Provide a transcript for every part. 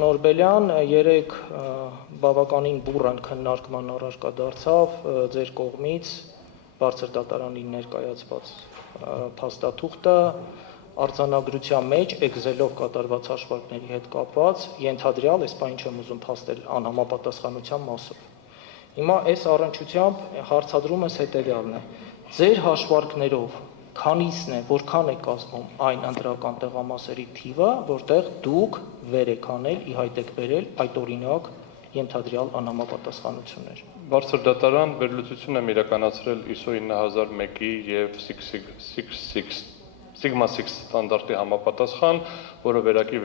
պարոն Օրբելյան, երեք բավականին բուռն քննարկման առարկա դարձավ ձեր կողմից բարձր դատարանին ներկայացված փաստաթուղթը արձանագրության մեջ Excel-ով կատարված հաշվարկների հետ կապված ենթադրյալ, այս բանը չեմ ուզում փաստել անհամապատասխանության մասով։ Հիմա այս առնչությամբ հարցադրումս հետևյալն է. ձեր հաշվարկներով քանիսն է, որքան է կազմում այն ընտրական տեղամասերի թիվը, որտեղ դուք վեր եք անել, ի հայտ եք բերել այդ օրինակ ենթադրյալ անհամապատասխանություններ։ Բարձր դատարան վերլուծություն եմ իրականացրել ISO 9001-ի և Sigma 6 ստանդարտի համապատասխան, որը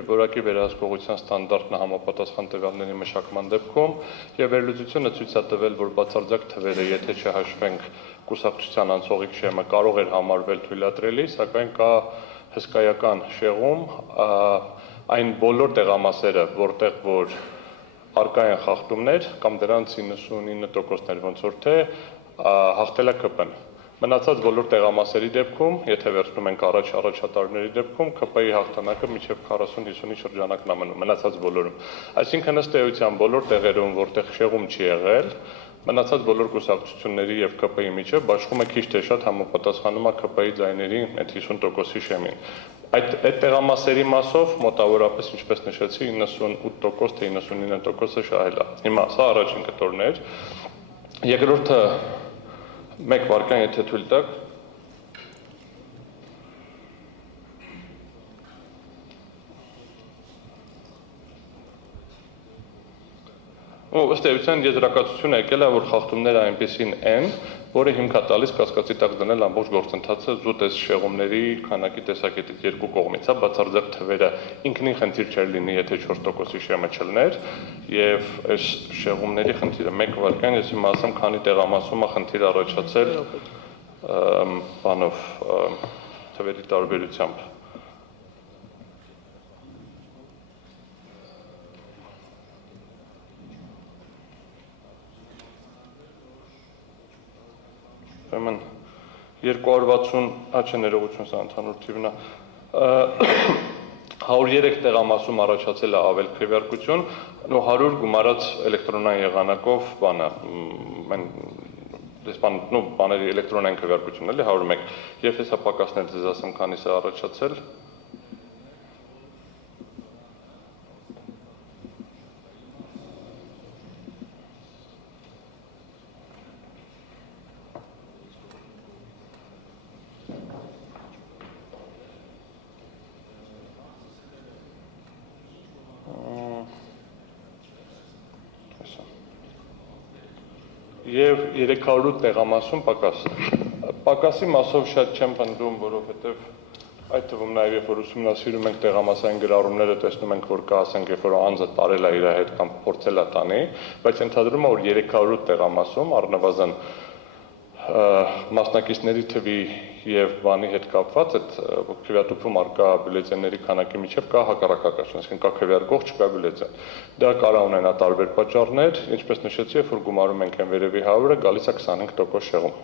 որակի վերահսկողության ստանդարտն համապատասխան տվյալների մշակման դեպքում, և վերլուծությունը ցույց է տվել, որ բացարձակ թվերը, եթե չհաշվենք կուսակցության անցողիկ շեմը, կարող էր համարվել թույլատրելի, սակայն կա հսկայական շեղում այն բոլոր տեղամասերը, որտեղ որ առկա են խախտումներ, կամ դրանց 99%-ներ ոնց որ թե հաղթել է ԿՊ-ն։ Մնացած բոլոր տեղամասերի դեպքում, եթե վերցնում ենք առաջատարների դեպքում, ԿՊ-ի հաղթանակը մինչև 40-50-ի շրջանակն է մնում, մնացած բոլորում։ Այսինքն ըստ էության բոլոր տեղերում, որտեղ շեղում չի եղել, մնացած բոլոր կուսակցությունների և ԿՊ-ի միջև բաշխումը քիչ թե շատ համապատասխանում է ԿՊ-ի ձայների այդ 50%-ի շեմին։ Այդ տեղամասերի մասով մոտավորապես, ինչպես նշեցի, 98% թե 99%-ը շահել է։ Հիմա սա առաջին կտորն էր։ Երկրորդը մեկ վայրկյան, եթե թույլ տաք։ Ըստ էության եզրակացությունը եկել է, որ խախտումները այնպեսին են, որը հիմք է տալիս կասկածի տակ դնել ամբողջ գործընթացը զուտ այս շեղումների քանակի տեսակետից երկու կողմից, բացարձակ թվերը ինքնին խնդիր չէր լինի, եթե 4%-ի շեմը չլներ, եւ այս շեղումների խնդիրը մեկ վայրկյան, ես հիմա ասեմ, քանի տեղամասում է խնդիր առաջացել բանով թվերի տարբերությամբ։ Ուրեմն 260, չէ, ներողություն, սա ընդհանուր թիվն է, 103 տեղամասում առաջացել է ավել քվեարկություն, 100 գումարած էլեկտրոնային եղանակով բանը, բաների էլեկտրոնային քվեարկությունն էլի 101, եւ հեսա պակասներ ձեզ ասեմ, քանիս է առաջացել։ Եվ 300 տեղամասում պակաս։ Պակասի մասով շատ չեմ պնդում, որովհետև այդ թվում նաև երբ որ ուսումնասիրում ենք տեղամասային գրառումները, տեսնում ենք, որ կա, ասենք, երբ որ անձը տարել է իր հետ կամ փորձել է տանի, բայց ենթադրում է, որ 300 տեղամասում առնվազն մասնակիցների թվի եւ բանի հետ կապված այդ քվեատուփում արկա բյուլետենների քանակի միջև կա հակառակականություն, այսինքն կա քվեարկող, չկա բյուլետեն։ Դա կարող ունենա տարբեր պատճառներ, ինչպես նշեցի, երբ որ գումարում ենք այն վերևի 100-ը, գալիս է 25% շեղում։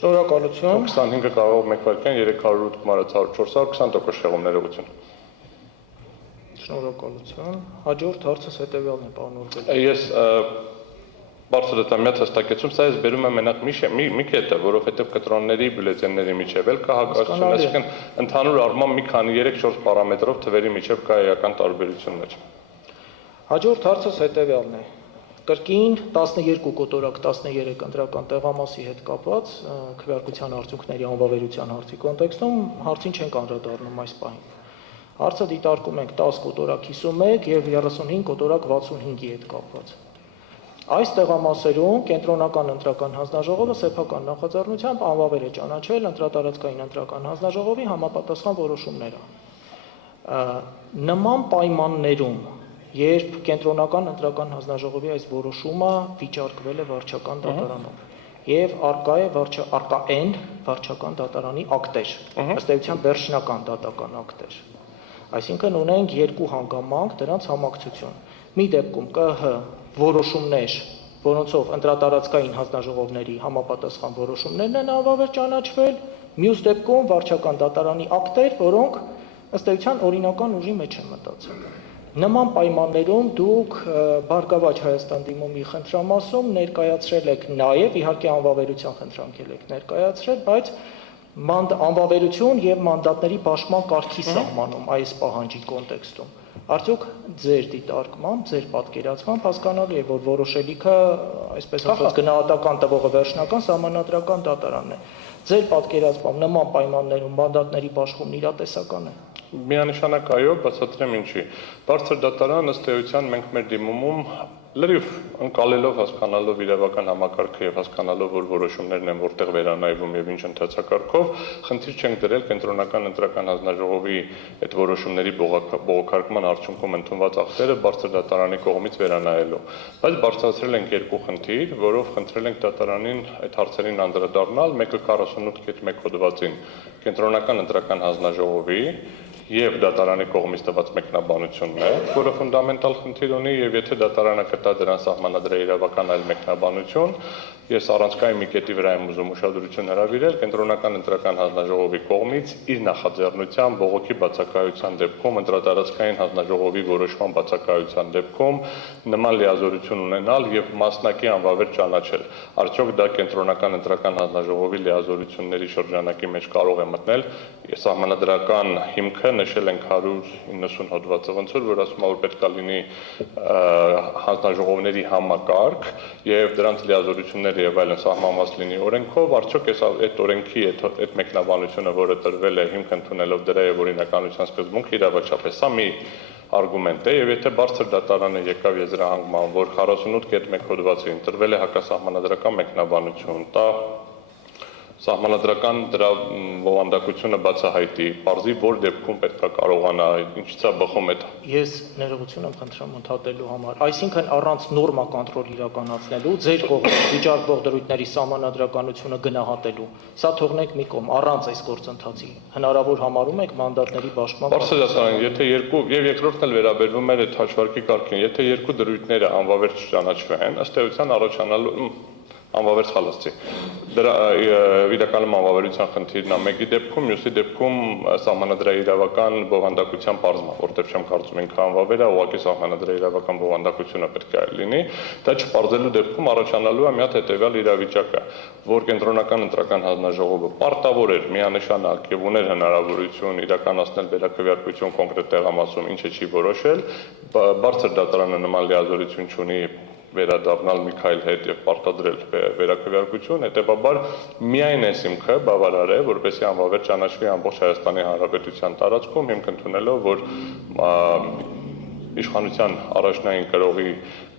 Շնորհակալություն։ 25-ը կարող մեկ վայրկյան 308 գումարած 420% շեղում, ներողություն։ Շնորհակալություն։ Հաջորդ հարցս հետևյալն է, պարոն Օրբելյան։ Ես բարձրատամյա հստակեցում, սա ես բերում եմ մենակ մի կետը, որովհետև կտրոնների բյուլետենների միջև էլ կա հակասություն, այսինքն ընդհանուր առմամբ մի քանի 3-4 պարամետրով թվերի միջև կա էական տարբերություններ։ Հաջորդ հարցս հետևյալն է։ Կրկին 12 կոտորակ 13 ընտրական տեղամասի հետ կապված քվեարկության արդյունքների անվավերության հարցի կոնտեքստում հարցին չենք անդրադառնում այս պահին։ Հարցը դիտարկում ենք 10 կոտորակ 51 եւ 35 կոտորակ 65-ի հետ կապված։ Այս տեղամասերում կենտրոնական ընտրական հանձնաժողովը սեփական նախաձեռնությամբ անվավեր է ճանաչել ընտրատարածքային ընտրական հանձնաժողովի համապատասխան որոշումները։ Նման պայմաններում, երբ կենտրոնական ընտրական հանձնաժողովի այս որոշումը վիճարկվել է վարչական դատարանում եւ արկա են վարչական դատարանի ակտեր, ըստ էության վերջնական դատական ակտեր։ Այսինքն ունենք երկու հանգամանք, դրանց համակցություն։ Մի դեպքում ԿՀ որոշումներ, որոնցով ընտրատարածքային հանձնաժողովների համապատասխան որոշումներն են անվավեր ճանաչվել, մյուս դեպքում վարչական դատարանի ակտեր, որոնք ըստ էության օրինական ուժի մեջ է մտածել։ Նման պայմաններում դուք Բարգավաճ Հայաստան դիմումի խնդրամասում ներկայացրել եք նաև իհարկե անվավերության խնդրանքել եք ներկայացրել, բայց անվավերություն եւ մանդատների պաշտպան կարգի սահմանում այս պահանջի կոնտեքստում։ Արդյոք ձեր դիտարկմամբ, ձեր պատկերացմամբ հասկանալի է, որ որոշելիքը, այսպես ասած, գնահատական տվողը վերջնական սահմանադրական դատարանն է։ Ձեր պատկերացմամբ նման պայմաններում մանդատների պաշտպանումն իրատեսական է։ Միանշանակ այո, բացատրեմ ինչի։ Բարձր դատարան ըստ էության մենք մեր դիմումում լրիվ ընկալելով, հասկանալով իրավական համակարգը եւ հասկանալով, որ որոշումներն են որտեղ վերանայվում եւ ինչ ընթացակարգով, խնդիր չենք դրել կենտրոնական ընտրական հանձնաժողովի այդ որոշումների բողոքարկման արդյունքում ընդունված ակտերը բարձր դատարանի կողմից վերանայելու։ Բայց բարձրացրել ենք երկու խնդիր, որով խնդրել ենք դատարանին այդ հարցերին անդրադառնալ, մեկը 48.1 հոդվածին կենտրոնական ընտրական հանձնաժողովի եւ դատարանի կողմից տված մեկնաբանությունն է, որը ֆունդամենտալ խնդիր ունի եւ եթե դատարանը կտա դրան սահմանադրաիրավական այլ մեկնաբանություն, ես առանցքային մի կետի վրա եմ ուզում ուշադրություն հրավիրել կենտրոնական ընտրական հանձնաժողովի կողմից իր նախաձեռնության բողոքի բացակայության դեպքում ընտրատարածքային հանձնաժողովի որոշման բացակայության դեպքում նման լիազորություն ունենալ եւ մասնակի անվավեր ճանաչել։ Արդյոք դա կենտրոնական ընտրական հանձնաժողովի լիազորությունների շրջանակի մեջ կարող է մտնել։ Սահմանադրական հիմքը նշել ենք 190 հոդվածը, ոնց որ ասում է, որ պետք է լինի հանձնաժողովների համակարգ եւ դրանց լիազորությունները եւ այլն սահմանված լինի օրենքով, արդյոք այդ օրենքի այդ մեկնաբանությունը, որը տրվել է հիմք ընդունելով դրա եւ օրինականության սկզբունքը իրավաչափ է, սա մի արգումենտ է եւ եթե բարձր դատարանը եկավ եզրահանգման, որ 48.1 հոդվածին տրվել է հակասահմանադրական մեկնաբանություն, դա սահմանադրական դրա բովանդակությունը բացահայտի, բարձի որ դեպքում պետք է կարողանա, ինչից է բխում այդ։ Ես ներողություն եմ խնդրում ընդհատելու համար, այսինքն առանց նորմա կոնտրոլ իրականացնելու, ձեր կողմից վիճարկվող դրույթների սահմանադրականությունը գնահատելու, սա թողնենք մի կողմ, առանց այս գործընթացի, հնարավոր համարում եք մանդատների պաշտպան։ Բարձր դատարան, եթե երկու եւ երկրորդն էլ վերաբերվում է այդ հաշվարկի կարգին, եթե երկու դրույթները անվավեր չճանաչվեն, ըստ էության առաջանալու անվավեր սխալացի։ Դրա իրականում անվավերության խնդիրն է մեկի դեպքում, մյուսի դեպքում սահմանադրաիրավական բովանդակության պարզումը, որտեղ չեմ կարծում ինքը անվավեր է, ուղղակի սահմանադրաիրավական բովանդակությունը պետք է լինի, դա չպարզելու դեպքում առաջանալու է մի հատ հետեւյալ իրավիճակը, որ կենտրոնական ընտրական հանձնաժողովը պարտավոր էր միանշանակ եւ ուներ հնարավորություն իրականացնել վերաքվեարկություն կոնկրետ տեղամասում, ինչը չի որոշել, բարձր դատարանը նման լիազորություն չունի վերադառնալ Միքայել հետ եւ պարտադրել վերաքվեարկություն, հետեւաբար միայն այս հիմքը բավարար է, որպեսզի անվավեր ճանաչվի ամբողջ Հայաստանի Հանրապետության տարածքում, հիմք ընդունելով, որ իշխանության առաջնային կրողի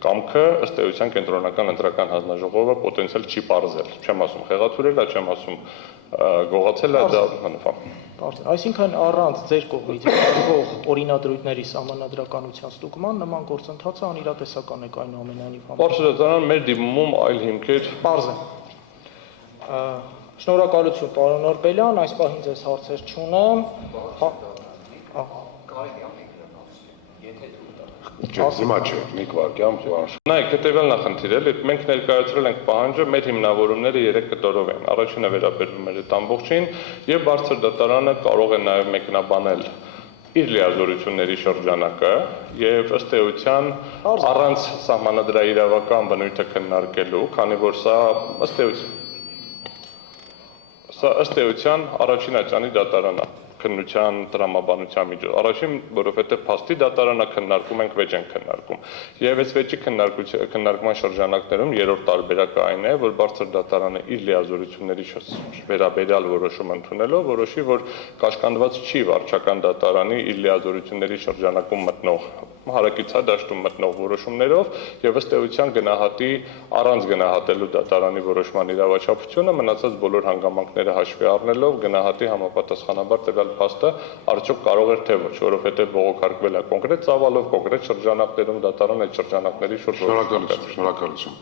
կամքը ըստ էության կենտրոնական ընտրական հանձնաժողովը պոտենցիալ չի պարզել, չեմ ասում խեղաթյուրել է, չեմ ասում գողացել է, դա Այսինքն առանց ձեր կողմից վարվող օրինադրույթների սահմանադրականության ստուգման նման գործընթացը անիրատեսական է այնուամենայնիվ համար։ Բարձր դատարան մեր դիմումում այլ հիմքեր Պարզ է։ Շնորհակալություն պարոն Օրբելյան, այս պահին ձեզ հարցեր չունեմ։ Հիմա չէ, մի վարքյան զուարաշ։ Նայեք, հետևյալն է խնդիրը, մենք ներկայացրել ենք պահանջը, մեր հիմնավորումները 3 կտորով են։ Առաջինը վերաբերվում է այդ ամբողջին եւ բարձր դատարանը կարող է նաեւ մեկնաբանել իր լիազորությունների շրջանակը եւ ըստ էության առանց սահմանադրաիրավական բնույթը քննարկելու, քանի որ սա ըստ էության առաջին աջանի դատարանն է քննության տրամաբանության միջոց։ Առաջին, որովհետև փաստի դատարանը քննարկում ենք, վեճ ենք քննարկում։ Եվ այս վեճի քննարկման շրջանակներում երրորդ տարբերակը այն է, որ բարձր դատարանը իր լիազորությունների վերաբերյալ որոշում ընդունելով որոշի, որ կաշկանդված չի վարչական դատարանի իր լիազորությունների շրջանակում մտնող հարակից դաշտում մտնող որոշումներով եւ ըստ էության գնահատի առանց գնահատելու դատարանի որոշման իրավաչափությունը մնացած բոլոր հանգամանքները հաշվի առնելով գնահատի համապատասխանաբար տվյալ փաստը արդյոք կարող էր թե ոչ, որովհետեւ բողոքարկվել է կոնկրետ ծավալով, կոնկրետ շրջանակներում դատարան այդ շրջանակների շուրջ Շնորհակալություն։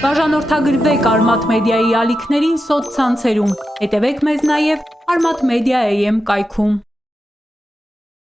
Բաժանորդագրվեք Արմաթ մեդիայի ալիքներին սոցցանցերում, հետևեք մեզ նաև Արմաթ Մեդիա AM կայքում։